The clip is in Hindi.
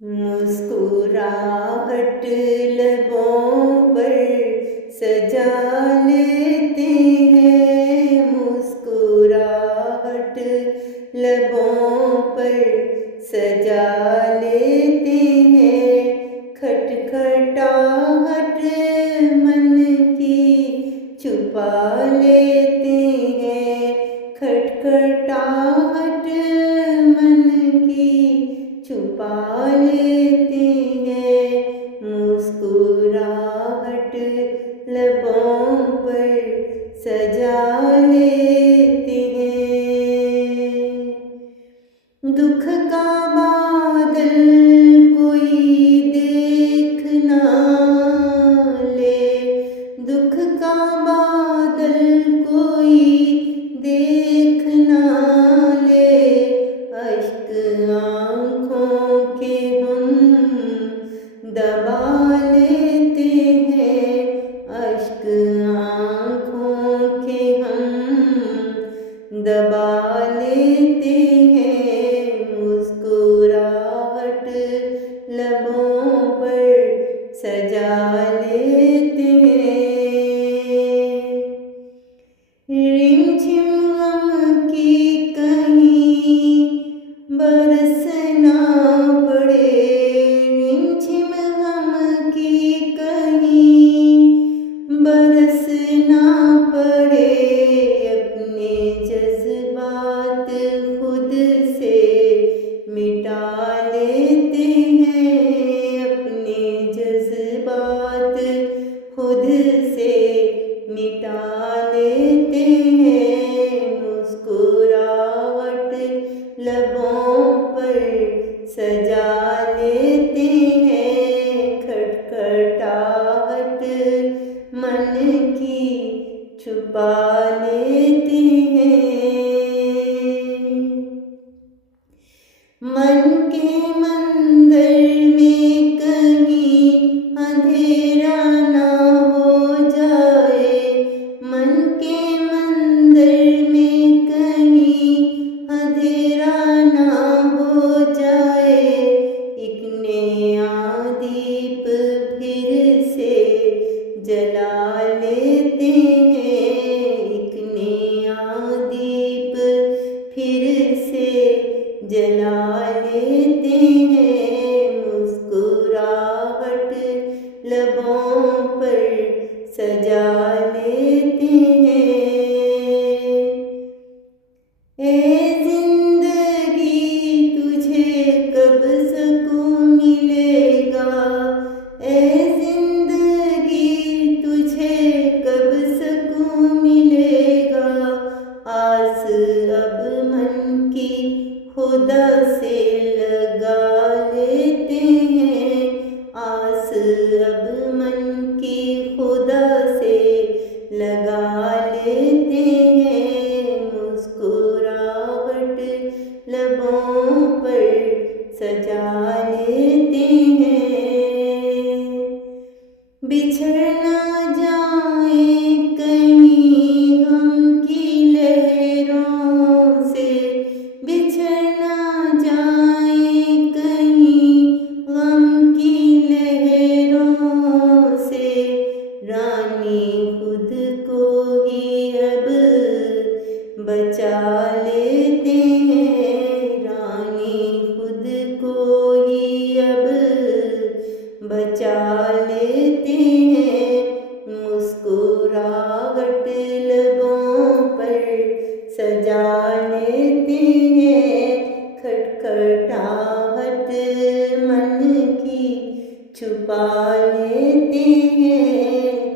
मुस्कुराहट लबों पर सजा लेते हैं, मुस्कुराहट लबों पर सजा लेते हैं। खटखटाहट मन की छुपा लेते हैं, खटखटाहट मन की छुपा लेते हैं। मुस्कुराहट लबों पर सजा लेते हैं। दुख का बादल कोई देख ना ले, दुख का बादल कोई देख ना ले। अश्क आँखों के हम दबा लेते हैं, अश्क आँखों के हम दबा लेते हैं। मुस्कुराहट लबों पर सजा लेते हैं। रिमझिम गम की कहीं बरस ना पड़े, रिमझिम गम की कहीं बरस ना पड़े। अपने जज्बात खुद से मिटा लेते हैं, अपने जज्बात खुद से मिटा लेते हैं। मुस्कुराहट लबों पर सजा लेते हैं, खटखटाहट मन की छुपा लेते हैं। मन के मंदिर में कहीं अंधेरा ना हो जाए, मन के मंदिर में कहीं अंधेरा ना हो जाए। एक नया दीप फिर से जला लेते हैं, एक नया दीप फिर से जला लेते हैं। मुस्कुराहट लबों पर सजा लेते हैं। ए जिंदगी तुझे कब सुकून मिलेगा, ए जिंदगी तुझे कब सुकून मिलेगा। आस अब मन की खुदा से लगा लेते हैं, आस अब मन की खुदा से लगा लेते हैं। मुस्कुराहट लबों पर सजा लेते हैं। बिछड़ ना जाए कहीं गम की लहरों से, बिछड़ ना जाए कहीं गम की लहरों से। रानी खुद को ही अब बचा लेते हैं, रानी खुद को ही अब बचा लेते हैं। मुस्कुराहट लबों पर सजा लेते हैं, खटखटाहट मन की छुपा लेते हैं।